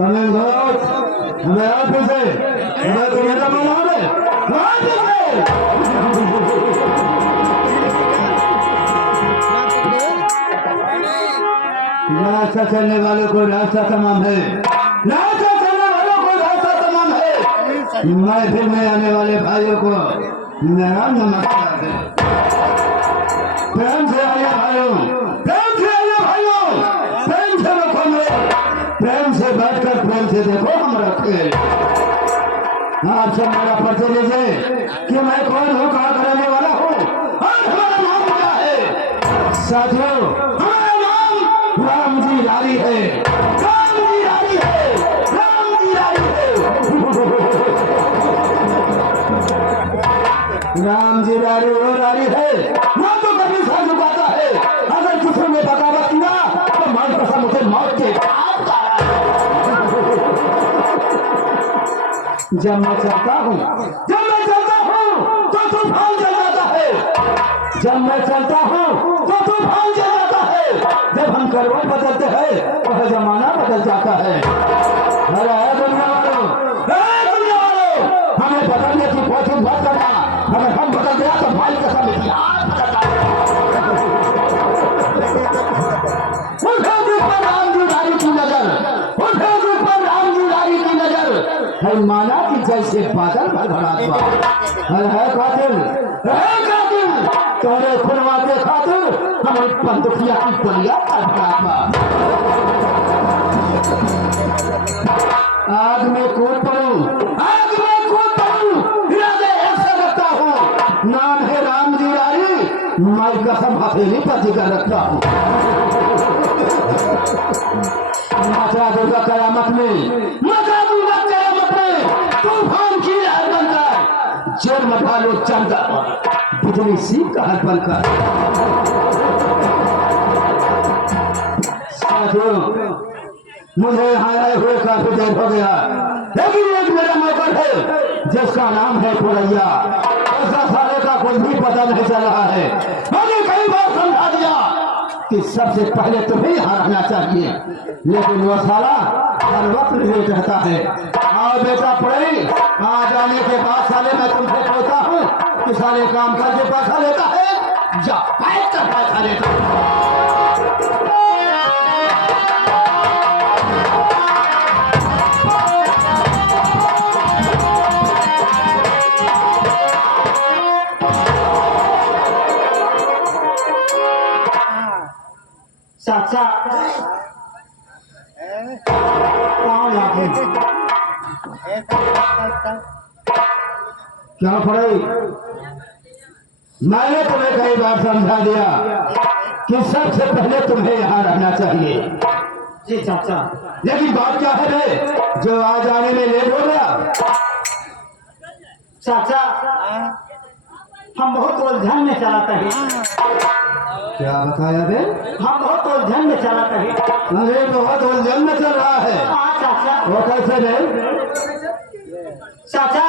Comment Ghosh हमें आप से हमें तो मेरा मन हो रहे रास्ता चलने वालों को रास्ता तमाम है, रास्ता चलने वालों को रास्ता तमाम है। महफिल में आने वाले भाइयों को मेरा नमस्कार है। प्रेम से आइए भाइयों, प्रेम से आइए भाइयों, प्रेम से रखो मेरे, प्रेम से बैठकर प्रेम से देखो हमारा खेल। आप सब मेरा परिचय लीजिए कि मैं कौन हूँ, कहाँ का रहने वाला हूँ और हमारा नाम क्या है। साथियों, हमारा नाम राम जी लारी है, राम जी लारी है, राम जी लारी है। राम जी लारी वो लारी है ना तो कभी सर झुकाता है। अगर किसी ने बगावत किया तो मैं कसम उसे मौत के जब मैं चलता हूँ, जब मैं चलता हूँ तो तूफान चल जाता है। जब मैं चलता हूँ तो तूफान चल जाता है। जब हम करवट बदलते हैं तो जमाना बदल जाता है। अरे दुनिया वालों, दुनिया वालों, हमें बदलने की कोशिश मत करना। अगर हम बदल गया तो भाई कसम इतिहास बदल जाएगा। राम जी लारी की नजर, राम जी लारी की नजर है माना कि जैसे बादल भड़भड़ाता है कातिल, है कातिल तोरे खुलवा के खातिर हमें बंदूकिया की गोलियां भड़भड़ाता। आग में कूद पड़ूं, आग में कूद पड़ूं, इरादे ऐसे रखता हूँ। नाम है राम जी लारी, मैं कसम हथेली पर जिगर रखता हूँ। मचा दूंगा कयामत में, मचा दूंगा कयामत में, तूफान की लहर बनकर, जोर मचा लो चंदा बिजली सी कहर बनकर। साथियों, मुझे यहाँ आए हुए काफी देर हो गया, लेकिन एक मेरा नौकर है जिसका नाम है पुरैया। ऐसा साले का कुछ भी पता नहीं चल रहा है। मैंने कई बार समझा दिया कि सबसे पहले तुम्हें यहाँ रहना चाहिए, लेकिन वो साला हर वक्त नहीं रहता है। आओ बेटा पढ़े, आ जाने के बाद साले मैं तुमसे कहता हूँ कि साले काम करके पैसा लेता है, जा बैठ कर पैसा लेता है। चाचा क्या पड़े? मैंने तुम्हें कई बार समझा दिया कि सबसे पहले तुम्हें यहाँ रहना चाहिए। जी चाचा, लेकिन बात क्या है रे जो आ जाने में लेट हो गया? चाचा, हम बहुत उलझन में चलाते हैं। क्या बताया बे? हम बहुत उलझन में चलाते हैं। अरे बहुत उलझन में चल रहा है। हाँ चाचा। वो कैसे बे? चाचा,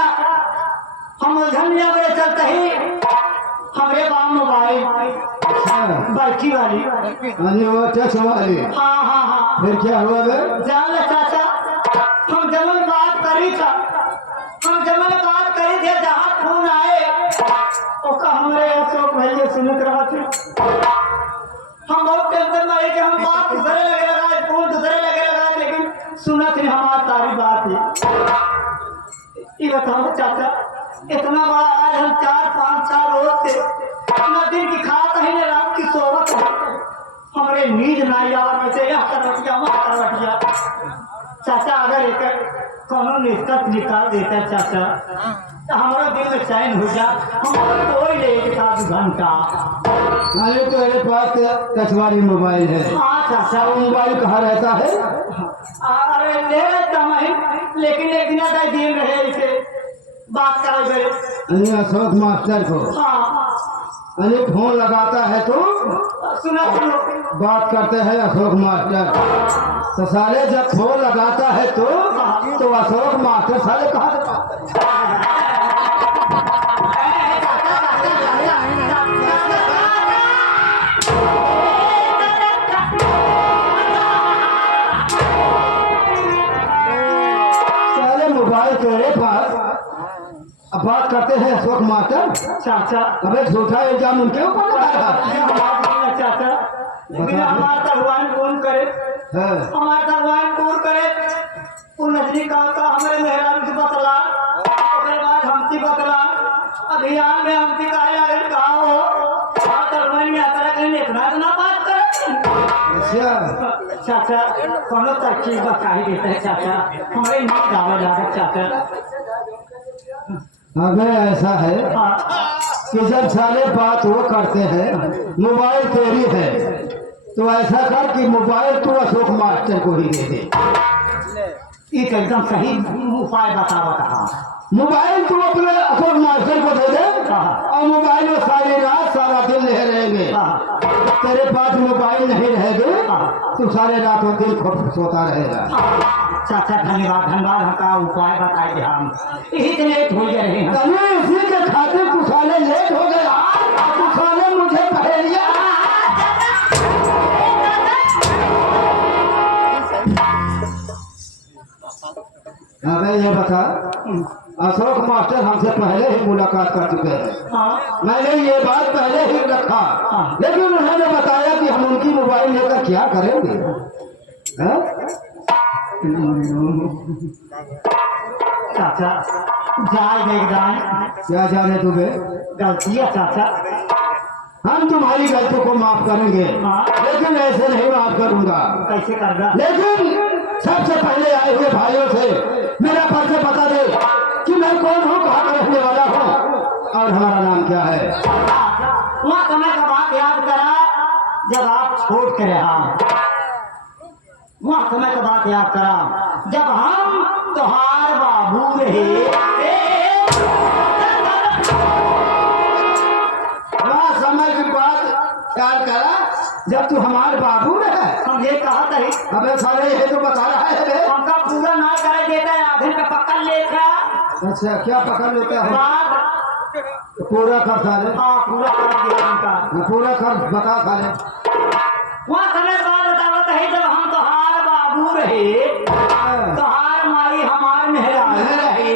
हम उलझन में अगर चलते ही हमारे पास मोबाइल बैठी वाली, अरे वो टच वाली। हाँ हाँ हाँ। फिर क्या हुआ बे? जान ले चाचा, हम जब बात करी था, हम जब बात करी थे जहाँ फोन आए उसका हमारे अशोक भैया सुनत रहा थे। हम बहुत टेंशन में कि हम बात दूसरे लगे लगा, फोन दूसरे लगे लगा, लेकिन सुना थी हमारी सारी बात है। ये बताओ चाचा, इतना बड़ा आज हम 4-5 साल रोज से न दिन की खात है न रात की सोवत है, हमारे नींद नहीं आवा में से यह करवटिया वहाँ करवटिया। चाचा अगर एक कौनो निष्कर्ष निकाल देता चाचा तो हमारा दिल में चैन हो जा, हम कोई ले एक आध घंटा। अरे तो मेरे पास टचवाली मोबाइल है। हाँ चाचा, वो मोबाइल कहाँ रहता है? अरे ले लेता मैं, लेकिन एक दिन रहे इसे बात करे गए। अरे अशोक मास्टर को अरे फोन लगाता है तो सुना बात करते हैं अशोक मास्टर। तो साले जब फोन लगाता है तो अशोक मास्टर साले कहाँ से बात करें? कहते हैं अशोक मास्टर। चाचा अबे झूठा इल्जाम उनके ऊपर लगा रहा चाचा लेकिन हमारा भगवान कौन करे, है। हमारा भगवान कौन करे। वो नजरी का हमारे मेहरान की बतला, उसके बाद हमकी बतला, अभियान में हमकी कहा हो इतना बात करे। अच्छा चाचा कोनो तरकीब बताई देते हैं चाचा, हमारे नहीं जावा जाए चाचा। अबे ऐसा है हाँ कि जब साले बात वो करते हैं मोबाइल तेरी है तो ऐसा कर कि मोबाइल तू अशोक मास्टर को ही दे दे। ये तो एकदम सही उपाय बतावा कहा। मोबाइल तू अपने अशोक मास्टर को दे दे और मोबाइल में सारी रात सारा दिन नहीं रहेंगे। तेरे पास मोबाइल नहीं रहेगी तो सारे रातों दिन सोता रहेगा। चाचा धन्यवाद धन्यवाद, हमका उपाय बताए थे हम, यही से लेट हो गए हैं। तभी इसी के खातिर तू साले लेट हो गया, तू साले मुझे पहेलिया। अबे ये बता, अशोक मास्टर हमसे पहले ही मुलाकात कर चुके हैं। मैंने ये बात पहले ही रखा, लेकिन उन्होंने बताया कि हम उनकी मोबाइल लेकर क्या करेंगे। चाचा जाए देख जाए क्या जाने तुम्हें गलती है चाचा। हम तुम्हारी गलती को माफ करेंगे, लेकिन ऐसे नहीं माफ करूंगा। कैसे करगा? लेकिन सबसे पहले आए हुए भाइयों से मेरा परिचय बता दे कि मैं कौन हूँ, कहाँ का रहने वाला हूँ और हमारा नाम क्या है। वहाँ समय का बात याद करा जब आप छोड़ के रहा, वहाँ समय का बात याद करा जब हम तुहार बाबू रहे। वहाँ समय की बात याद करा जब तू हमारे बाबू रहे। हम ये कहा था अबे सारे ये तो बता रहा है बे। हमका पूरा ना करे देता है, आधे का पकड़ लेता। अच्छा क्या पकड़ लेता है? बात पूरा कर साले। हाँ पूरा कर दिया हमका। पूरा कर बता साले। वहाँ समय बात बतावत है जब हम तुहार बाबू रहे, तुहार माई हमार मेहरान रहे।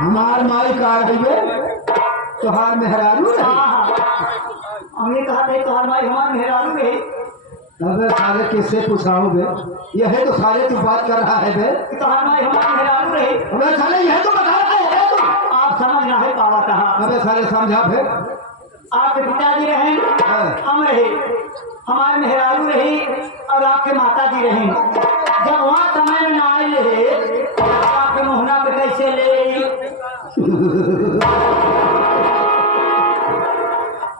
हमार माई का रहिए तुहार मेहरारू रहे। हमने कहा था तुहार माई हमार मेहरान रहे। अबे साले किससे पूछाऊं बे? यह तो साले तू बात कर रहा है बे। तुहार माई हमार मेहरान रहे। अबे साले यह तो बता रहा है तू। आप समझ रहे पावा कहा। अबे साले समझा फिर। आपके पिताजी रहे, हम रहे, हमारे मेहरारू रहे और आपके माता जी रहे। जब वहाँ समय में ना आए रहे आपके मोहना पे कैसे ले।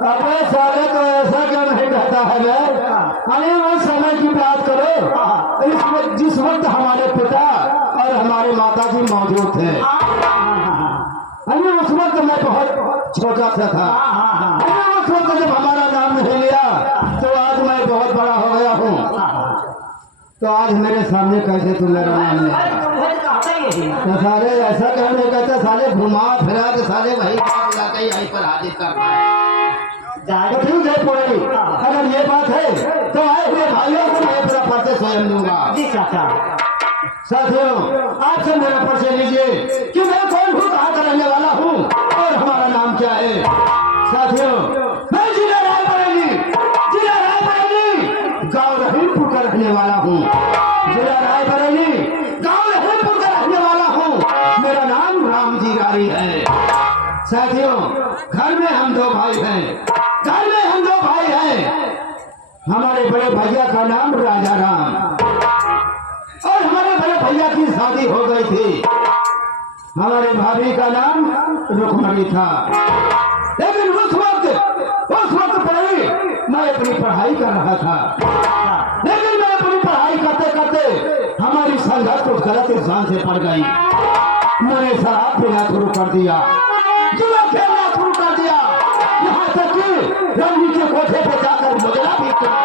अबे साले तो ऐसा क्यों नहीं कहता है बे? अरे वो समय की बात करो जिस वक्त हमारे पिता और हमारे माता जी मौजूद थे। अरे उस वक्त मैं बहुत छोटा सा था। अरे उस वक्त जब हमारा नाम नहीं लिया तो आज मैं बहुत बड़ा हो गया हूँ। तो आज मेरे सामने कैसे तू मेरा नाम लिया? तो साले ऐसा क्यों नहीं कहते? साले घुमा फिरा के साले वही बात लाके यहीं पर हाजिर करना है। तो ठीक है पड़ी, अगर ये बात है तो आए हुए भाइयों को मैं अपना परिचय स्वयं दूंगा। जी चाचा। साथियों आपसे मेरा परिचय लीजिए कि मैं कौन हूँ, कहाँ का रहने वाला हूँ और हमारा नाम क्या है। साथियों मैं जिला रायबरेली गाँव रहीमपुर का रहने वाला हूँ। जिला रायबरेली गाँव रहीमपुर का रहने वाला हूँ। मेरा नाम रामजी गारी है। साथियों घर में हम दो भाई हैं, घर में हम दो भाई हैं। हमारे बड़े भैया का नाम राजा राम और हमारे बड़े भैया की शादी हो गई थी। हमारे भाभी का नाम रुक्मणी था। लेकिन उस वक्त पढ़ी मैं अपनी पढ़ाई कर रहा था। लेकिन मैं अपनी पढ़ाई करते करते हमारी संघर्ष कुछ गलत इंसान से पड़ गई। मैंने शराब पीना शुरू कर दिया, जुआ खेलना शुरू कर दिया, यहाँ तक कि रंगी के कोठे पे जाकर मुजरा भी किया।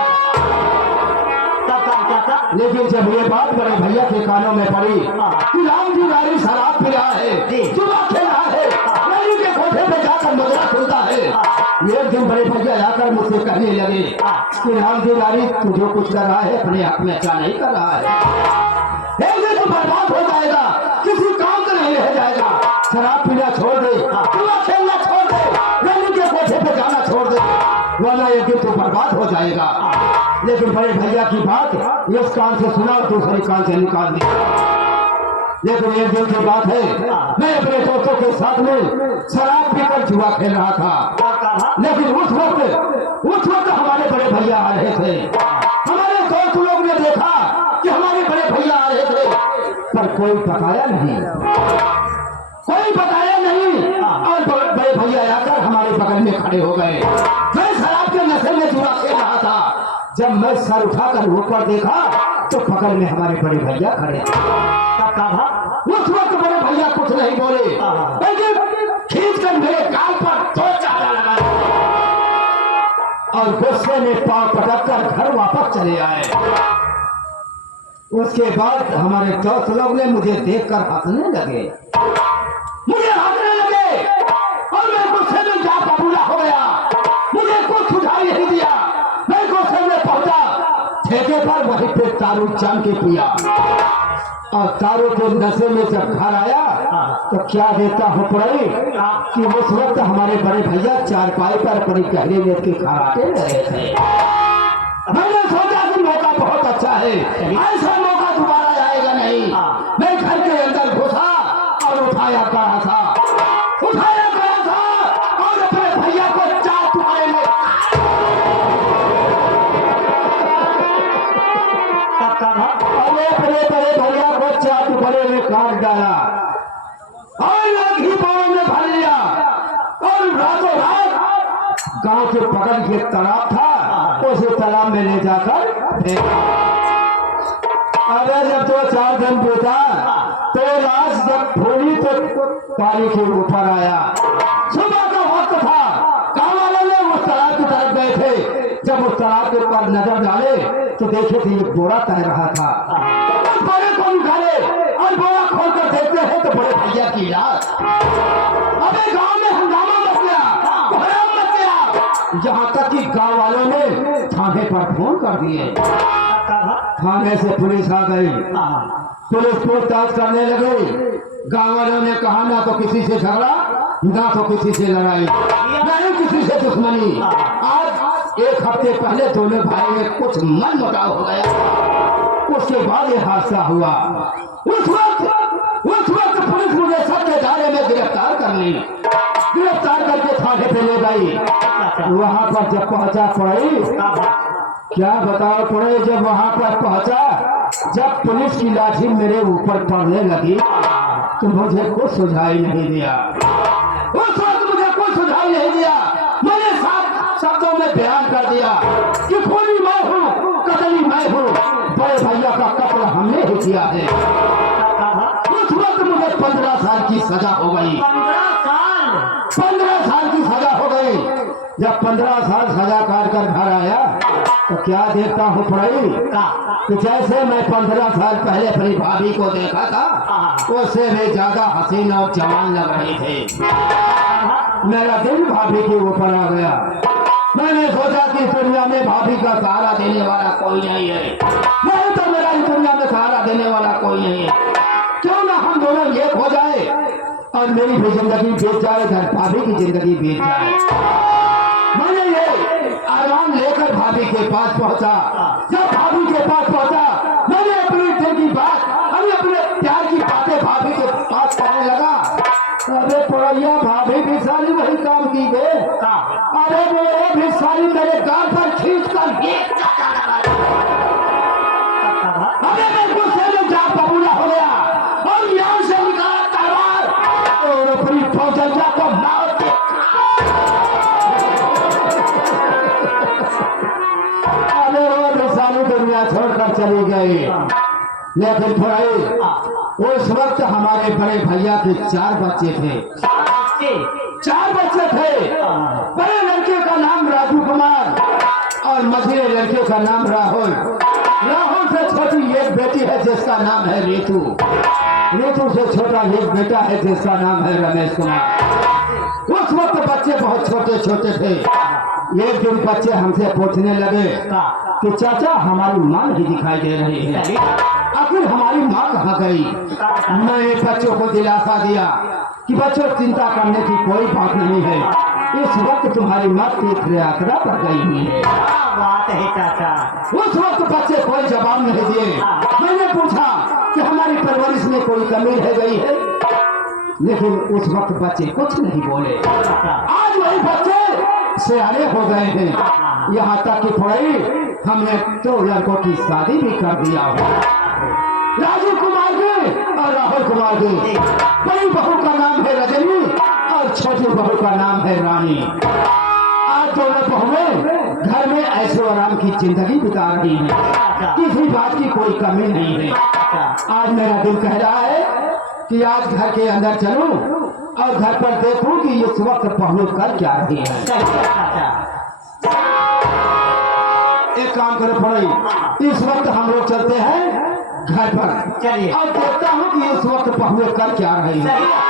लेकिन जब ये बात बड़े भैया के कानों में पड़ी कि राम जी गारी शराब पी रहा है, जुआ खेल रहा है, रंगी के कोठे पे जाकर मुजरा सुनता है, एक दिन बड़े भैया आकर मुझसे कहने लगे कि राम दिवारी तू जो कुछ कर रहा है अपने हक में अच्छा नहीं कर रहा है, एक दिन तू बर्बाद हो जाएगा, किसी काम का नहीं रह जाएगा। शराब पीना छोड़ दे, जुआ खेलना छोड़ दे, रंग के कोठे पे जाना छोड़ दे, वरना एक दिन तू बर्बाद हो जाएगा। लेकिन बड़े भैया की बात इस कान से सुना और दूसरे कान से निकाल दी। लेकिन एक दिन की बात है, मैं अपने दोस्तों के साथ में शराब पीकर जुआ खेल रहा था। लेकिन उस वक्त हमारे बड़े भैया आ रहे थे। हमारे दोस्त लोग ने देखा कि हमारे बड़े भैया आ रहे थे, पर कोई बताया नहीं, कोई बताया नहीं। और बड़े भैया आकर हमारे बगल में खड़े हो गए। मैं शराब के नशे में जुआ खेल रहा था। जब मैं सर उठाकर ऊपर देखा तो बगल में हमारे बड़े भैया खड़े थे। उस वक्त बड़े भैया कुछ नहीं बोले, लेकिन खींच कर मेरे कान पर दो चादर लगाए और गुस्से में पांव पटक कर घर वापस चले आए। उसके बाद हमारे दोस्त लोग ने मुझे देखकर हंसने लगे, मुझे हंसने लगे और मैं गुस्से में जा बबूला हो गया। मुझे कुछ सुझाव नहीं दिया। मैं गुस्से में पहुंचा ठेके पर, वहीं पे दारू जम के पिया और दारू के नशे में जब घर आया तो क्या देता हो पड़ी कि उस वक्त हमारे बड़े भैया चारपाई पर अपनी गहरी नींद के खराटे रहे थे। मैंने सोचा कि मौका बहुत अच्छा है, ऐसा मौका दोबारा आएगा नहीं। मैं घर के अंदर घुसा और उठाया करा था और अपने भैया को चार टुकड़े में अपने बड़े भैया को चार टुकड़े में काट डाला और एक ही पाव में भर लिया और रातों रात गांव के बगल के तालाब था उसे तालाब में ले जाकर फेंका। अरे जब 2-4 दिन बीता तो लाश जब थोड़ी तो पानी के ऊपर आया। सुबह का वक्त था, गाँव वालों ने उस तालाब की तरफ गए थे। जब उस तालाब के ऊपर नजर डाले तो देखे थे एक बोरा तैर रहा था। उस बोरे को निकाले और बोरा खोलकर देखते हैं तो बड़े भैया की लाश। अबे गांव में हंगामा मच गया, कोहराम मच गया, यहाँ तक कि गांव वालों ने थाने पर फोन कर दिए। थाने से पुलिस आ गई, पुलिस पूछताछ करने लगी। गांव वालों ने कहा ना तो किसी से झगड़ा ना तो किसी से लड़ाई, ना ही किसी से दुश्मनी। आज 1 हफ्ते पहले दोनों भाई में कुछ मन मुटाव हो गया, उसके बाद ये हादसा हुआ। उस वक्त पुलिस मुझे सबके दायरे में गिरफ्तार करके थाने पे ले गई। वहाँ पर जब पहुंचा पड़े, क्या बताओ पड़े, जब वहाँ पर पहुंचा, जब पुलिस की लाठी मेरे ऊपर पड़ने लगी तो मुझे कुछ सुझाव नहीं दिया। उस वक्त मुझे कुछ सुझाव नहीं दिया। मैंने 7 शब्दों में बयान कर दिया कि खूनी मैं हूँ, कतली मैं हूँ, बड़े भैया का कत्ल हमने ही किया है। उस वक्त मुझे 15 साल की सजा हो गई। 15 साल की सजा हो गई। जब 15 साल सजा काट कर घर आया तो क्या देखता हूँ पड़े कि जैसे मैं 15 साल पहले अपनी भाभी को देखा था उससे भी ज्यादा हसीन और जवान लग रही थी। मेरा दिल भाभी के ऊपर आ गया। मैंने सोचा कि दुनिया में भाभी का सहारा देने वाला कोई नहीं है, नहीं तो मेरा इस दुनिया में सहारा देने वाला कोई नहीं है। क्यों ना हम दोनों एक हो जाए और मेरी भी जिंदगी बीत जाए, घर भाभी की जिंदगी बीत जाए। मैंने ये आराम लेकर भाभी के पास पहुंचा। जब भाभी के पास पहुंचा मैंने अपनी दिल की बात, अपने प्यार की बातें भाभी के पास कहने लगा। अरे पुरैया भाभी भी सारी वही काम की गए। अरे मेरे भी सारी मेरे गाल पर खींच कर अरे मैं गुस्से में जा बबूला हो गया और यहाँ से निकाला तलवार और अपनी फौजैया को मार दिया। सारी दुनिया छोड़कर चली गई। लेकिन भाई उस वक्त हमारे बड़े भैया के 4 बच्चे थे। 4 बच्चे थे। बड़े लड़के का नाम राजू कुमार और मझले लड़के का नाम राहुल। राहुल से छोटी एक बेटी है जिसका नाम है रीतू। रीतू से छोटा एक बेटा है जिसका नाम है रमेश कुमार। उस वक्त बच्चे बहुत छोटे छोटे थे। एक दिन बच्चे हमसे पूछने लगे कि चाचा हमारी माँ नहीं दिखाई दे रही है, आखिर हमारी माँ कहाँ गई। मैंने बच्चों को दिलासा दिया कि बच्चों चिंता करने की कोई बात नहीं है, इस वक्त तुम्हारी माँ तीर्थ यात्रा पर गई हुई है। बात है चाचा। उस वक्त बच्चे कोई जवाब नहीं दिए। मैंने पूछा कि हमारी परवरिश में कोई कमी रह गई है, लेकिन उस वक्त बच्चे कुछ नहीं बोले। आज वही बच्चे सियाने हो गए हैं, यहाँ तक कि पढ़ाई हमने 2 लड़कों की शादी भी कर दिया है, राजू कुमार के और राहुल कुमार के। बड़ी बहू का नाम है रजनी और छोटी बहू का नाम है रानी। आज दोनों बहुएं घर में ऐशो आराम की जिंदगी बिता रही हैं, किसी बात की कोई कमी नहीं है। आज मेरा दिल कह रहा है कि आज घर के अंदर चलूं और घर पर देखूं कि इस वक्त बहू कर क्या रही है। एक काम करो पड़े, इस वक्त हम लोग चलते हैं घर पर, चलिए और देखता हूँ कि इस वक्त बहू कर क्या रही है।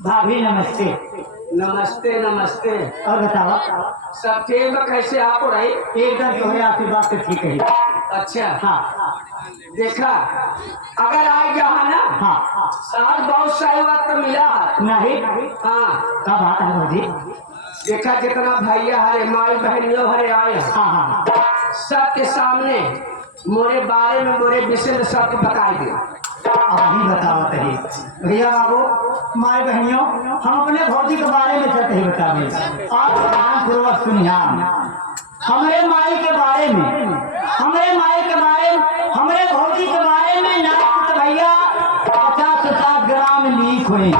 भाभी नमस्ते। नमस्ते नमस्ते। और बताओ सब ठीक बा? कैसे आप रही? एकदम तुम्हारे आशीर्वाद से ठीक है। अच्छा हाँ देखा, अगर आ गया है ना, हाँ आज बहुत सही वक्त मिला है। नहीं हाँ क्या बात है भौजी। देखा, जितना भैया हरे माई बहनियों हरे आए हैं, हाँ हाँ सबके सामने मोरे बारे में मोरे विषय में सबको बताई दे। अभी बताओ तही भैया बाबू माई बहनियों, हम अपने भौजी के बारे में चलते ही बतावे। आप ध्यानपूर्वक सुनिए। हमारे माई के बारे में, हमारे माई के बारे में, हमारे भौजी के बारे में ना तो भैया 50-50 ग्राम लीक हुए,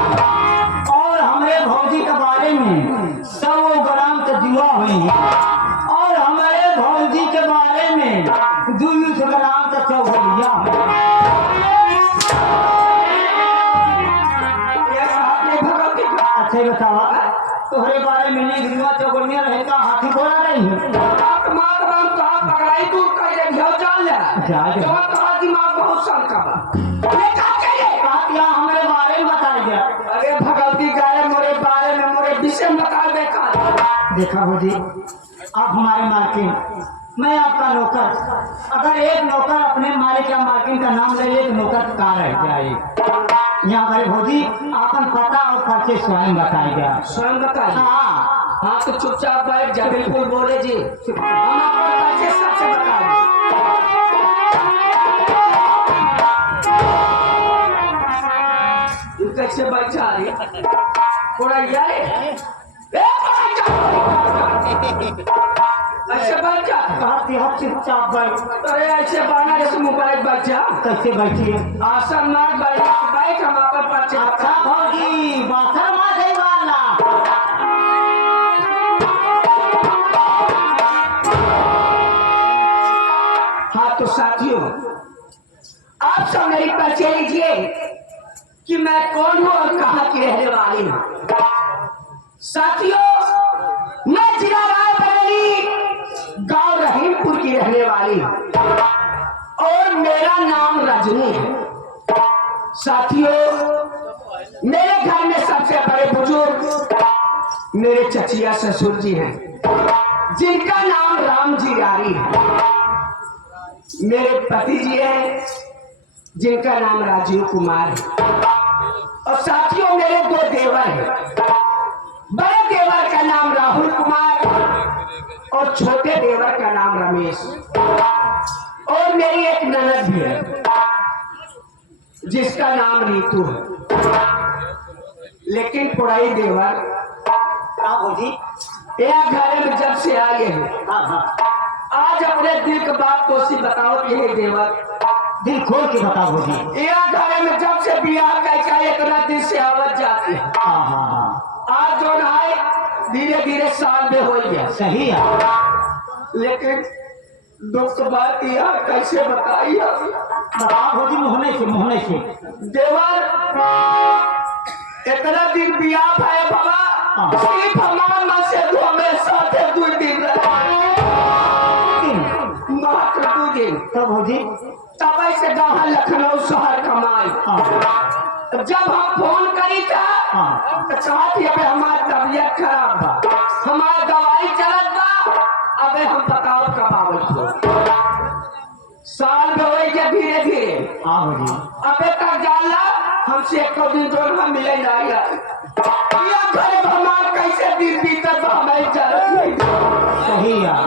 और हमारे भौजी के बारे में 100 ग्राम तो जुआ हुई, और हमारे भौजी के बारे में 200 ग्राम तो चौगलिया। अच्छा बतावा, तोहरे बारे में नीक जुआ चौगलिया रहे का हाथी घोड़ा नहीं है। पकड़ाई तू कह दे जान जा। तुम्हारा दिमाग बहुत सनका बा। क्या हमारे बारे में बताया गया। अरे भगवती गाय मोरे बारे में मोरे विषय में बता देखा। देखा हो जी, आप हमारे मालकिन, मैं आपका नौकर। अगर एक नौकर अपने मालिक या मालकिन का नाम ले ले तो नौकर कहाँ रह जाए। यहाँ हमारे भौजी आपन पता और खर्चे स्वयं बताएगा। स्वयं बताइए। हाँ हाँ तो चुपचाप बैठ जा, बिल्कुल बोले जी। हम आपको कैसे सबसे बताएंगे। तू कैसे बैठा रही थोड़ा यार, ऐसे बैठ जा। कहती है चुपचाप बैठ। अरे ऐसे बाना जैसे मुँह पर बैठ जा। कैसे बैठिए। आसन मार बैठ, हम आपका पाछे। अच्छा भौजी बासर मारे वाला। हाँ तो साथियों, आप सब मेरी परिचय लीजिए कि मैं कौन हूँ और कहाँ की रहने वाली हूँ। साथियों, मैं जिला रायबरेली गांव रहीमपुर की रहने वाली हूँ और मेरा नाम रजनी है। साथियों, मेरे घर में सबसे बड़े बुजुर्ग मेरे चचिया ससुर जी हैं, जिनका नाम राम जी यारी है। मेरे पति जी हैं, जिनका नाम राजीव कुमार है। और साथियों, मेरे 2 देवर हैं। बड़े देवर का नाम राहुल कुमार और छोटे देवर का नाम रमेश। और मेरी एक ननद भी है, जिसका नाम रीतू है। लेकिन पुराई देवर क्या भौजी। यह घर में जब से आए हैं, हाँ हाँ आज अपने दिल की बात तो सी बताओ कि हे देवर, दिल खोल के बताओ भौजी। यह घर में जब से बियाह का इतना दिन से आवत जाती है। हाँ हाँ हाँ आज जो है धीरे धीरे साल में हो गया। सही है। लेकिन दुख बात यह कैसे बताइए। बताओ भौजी मुहने से देवर इतना दिन बियाह है बाबा, सिर्फ हमार मन से तू हमेशा थे 2 दिन मात्र 2 दिन। तो भौजी तब से गाँव लखनऊ शहर कमाई। जब हम फोन करी था तो कहती अबे हमारी तबीयत खराब बा, हमारी दवाई चलत बा, अबे हम बताओ कब आवत हो। साल गए धीरे धीरे। हाँ भौजी अबे तक जाला हमसे 1 दिन जोर हम मिले नहीं आई। ये घर हमार कैसे दिन बीतत बा हमें चलत नहीं। सही यार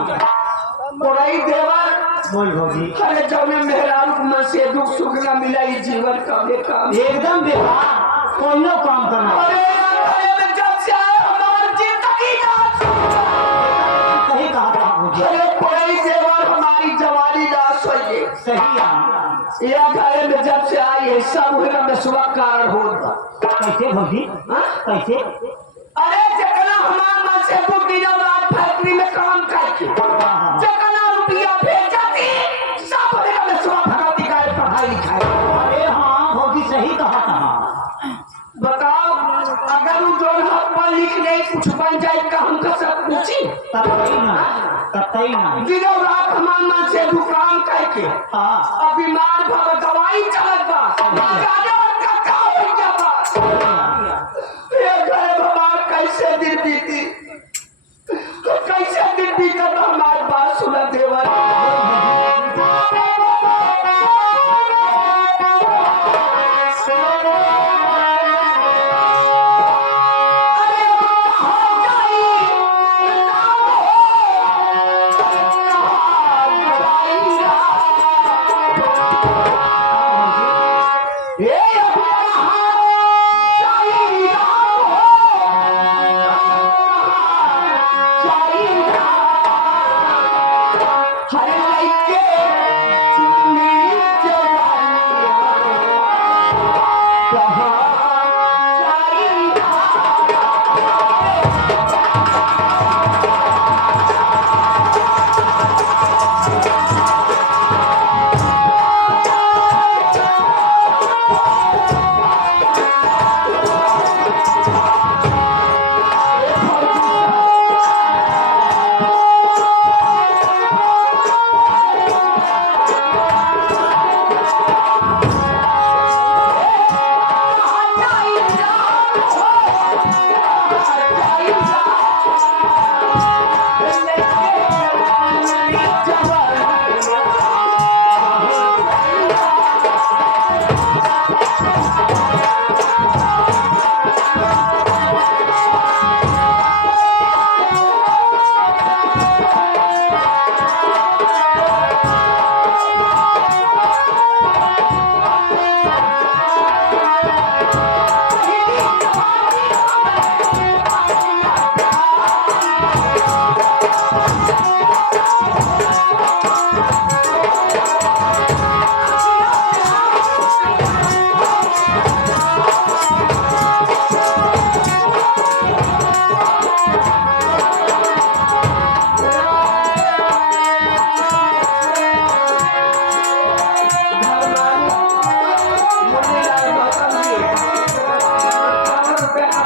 बोलाई देवर बोल भौजी अरे जौने मेहरान को मन से दुख सुख न मिला ये जीवन कभी काम एकदम बेकार कोई काम करना। अरे यार में जब से आए हमारी जिंदगी सही कहा था भौजी। अरे कोई देवर हमारी जवानी नाश हुई। सही यार ये घर में जब से आई है सब हुआ में सुबह कारण होता। कैसे भौजी कैसे? अरे जकना हमार मन से बुक दिनों रात फैक्ट्री में काम करके जकना रुपया भेजा थी सब हुआ में सुबह भगवती का पढ़ाई लिखाई। अरे हाँ भौजी सही कहा था। बताओ अगर वो जो पढ़ लिख नहीं कुछ बन जाए का हमको सब पूछी कतई ना दिनों रात हमारे मन से दुकान करके हाँ अब बीमार भव दवाई चलत बा ये घर हमार कैसे दिन बीती कैसे दिन बीतत हमारी बात सुना देवर।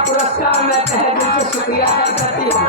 पुरस्कार में तहे दिल से शुक्रिया करती हूँ।